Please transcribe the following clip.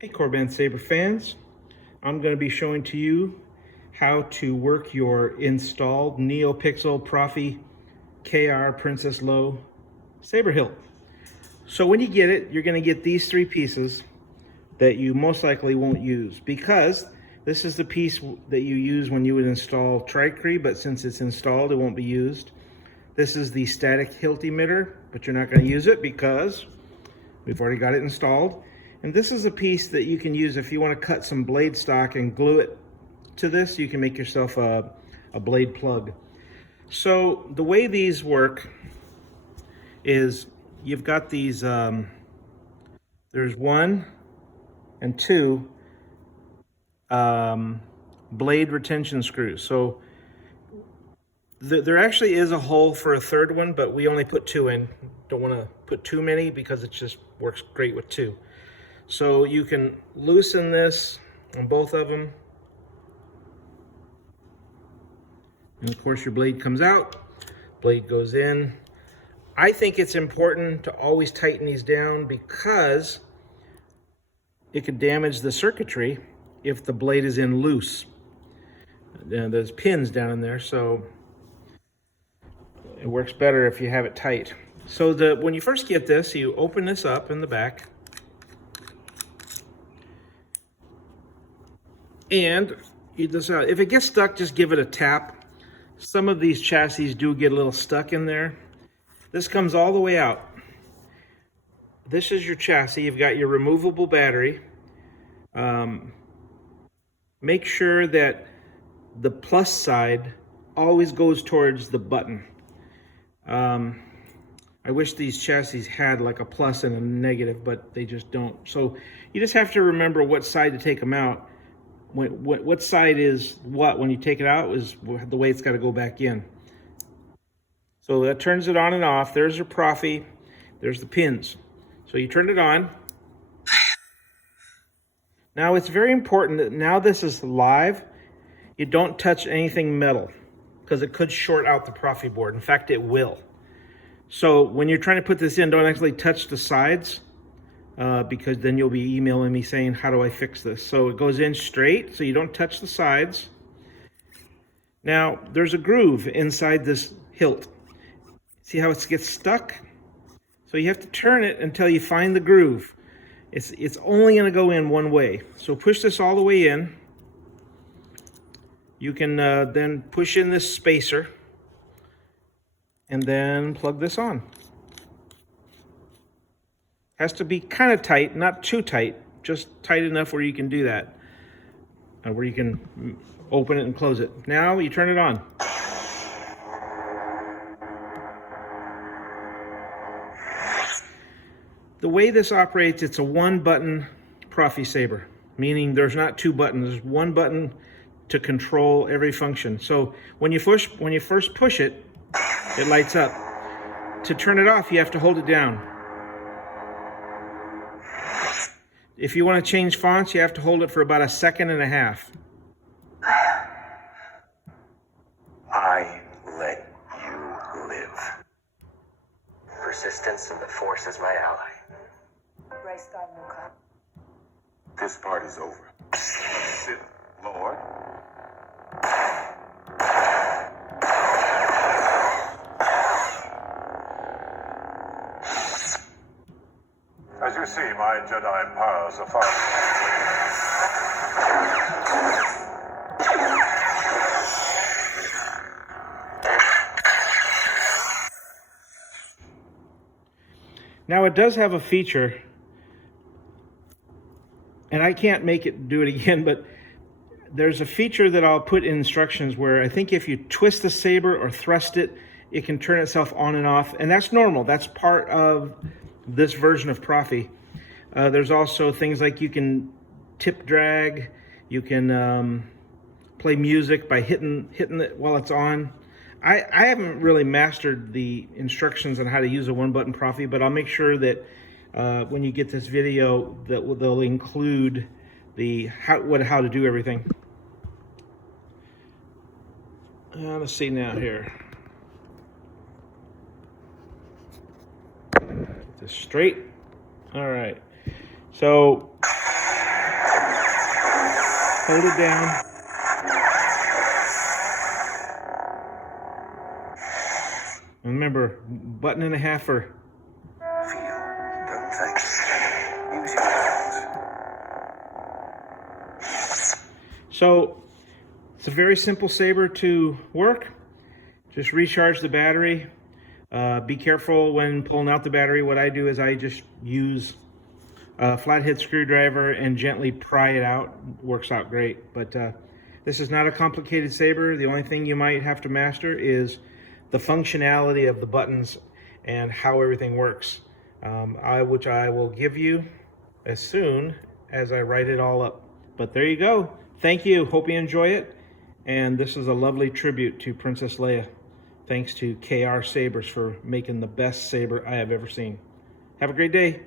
Hey Korbanth Saber fans, I'm going to be showing to you how to work your installed NeoPixel Proffie KR Princess Low Saber hilt. So when you get it, you're going to get these three pieces that you most likely won't use, because this is the piece that you use when you would install trichree, but since it's installed, it won't be used. This is the static hilt emitter, but you're not going to use it because we've already got it installed. And this is a piece that you can use if you want to cut some blade stock and glue it to this. You can make yourself a blade plug. So the way these work is you've got these, there's 1 and 2 blade retention screws. So there actually is a hole for a third one, but we only put 2 in. Don't want to put too many because it just works great with 2. So you can loosen this on both of them. And of course your blade comes out, blade goes in. I think it's important to always tighten these down because it could damage the circuitry if the blade is in loose. And there's pins down in there, so it works better if you have it tight. So when you first get this, you open this up in the back. And you decide, if it gets stuck, just give it a tap. Some of these chassis do get a little stuck in there. This comes all the way out. This is your chassis. You've got your removable battery. Make sure that the plus side always goes towards the button. I wish these chassis had like a plus and a negative, but they just don't. So you just have to remember what side to take them out. What side is what when you take it out is the way it's got to go back in. So that turns it on and off. There's your proffie. There's the pins. So you turn it on. Now it's very important that now this is live, you don't touch anything metal because it could short out the proffie board. In fact, it will. So when you're trying to put this in, don't actually touch the sides. Because then you'll be emailing me saying, how do I fix this? So it goes in straight, so you don't touch the sides. Now, there's a groove inside this hilt. See how it gets stuck? So you have to turn it until you find the groove. It's only going to go in one way. So push this all the way in. You can then push in this spacer and then plug this on. Has to be kind of tight, not too tight, just tight enough where you can do that, where you can open it and close it. Now you turn it on. The way this operates, it's a 1-button proffie saber, meaning there's not 2 buttons. There's 1 button to control every function. So when you first push it, it lights up. To turn it off, you have to hold it down. If you want to change fonts, you have to hold it for about 1.5 seconds. I let you live. Persistence and the Force is my ally. This part is over. Sit, Lord. As you see, my Jedi powers are far. Now it does have a feature, and I can't make it do it again, but there's a feature that I'll put in instructions where I think if you twist the saber or thrust it, it can turn itself on and off, and that's normal. That's part of this version of proffie. There's also things like you can tip drag, you can play music by hitting it while it's on. I haven't really mastered the instructions on how to use a 1-button proffie, but I'll make sure that when you get this video that they'll include the how to do everything. Let's see now here. Get this straight. All right. So hold it down. And remember, button and a half for Feel, don't think. Use your hands. So it's a very simple saber to work. Just recharge the battery. Be careful when pulling out the battery. What I do is I just use a flathead screwdriver and gently pry it out. Works out great. But this is not a complicated saber. The only thing you might have to master is the functionality of the buttons and how everything works, which I will give you as soon as I write it all up. But there you go. Thank you. Hope you enjoy it. And this is a lovely tribute to Princess Leia. Thanks to KR Sabers for making the best saber I have ever seen. Have a great day.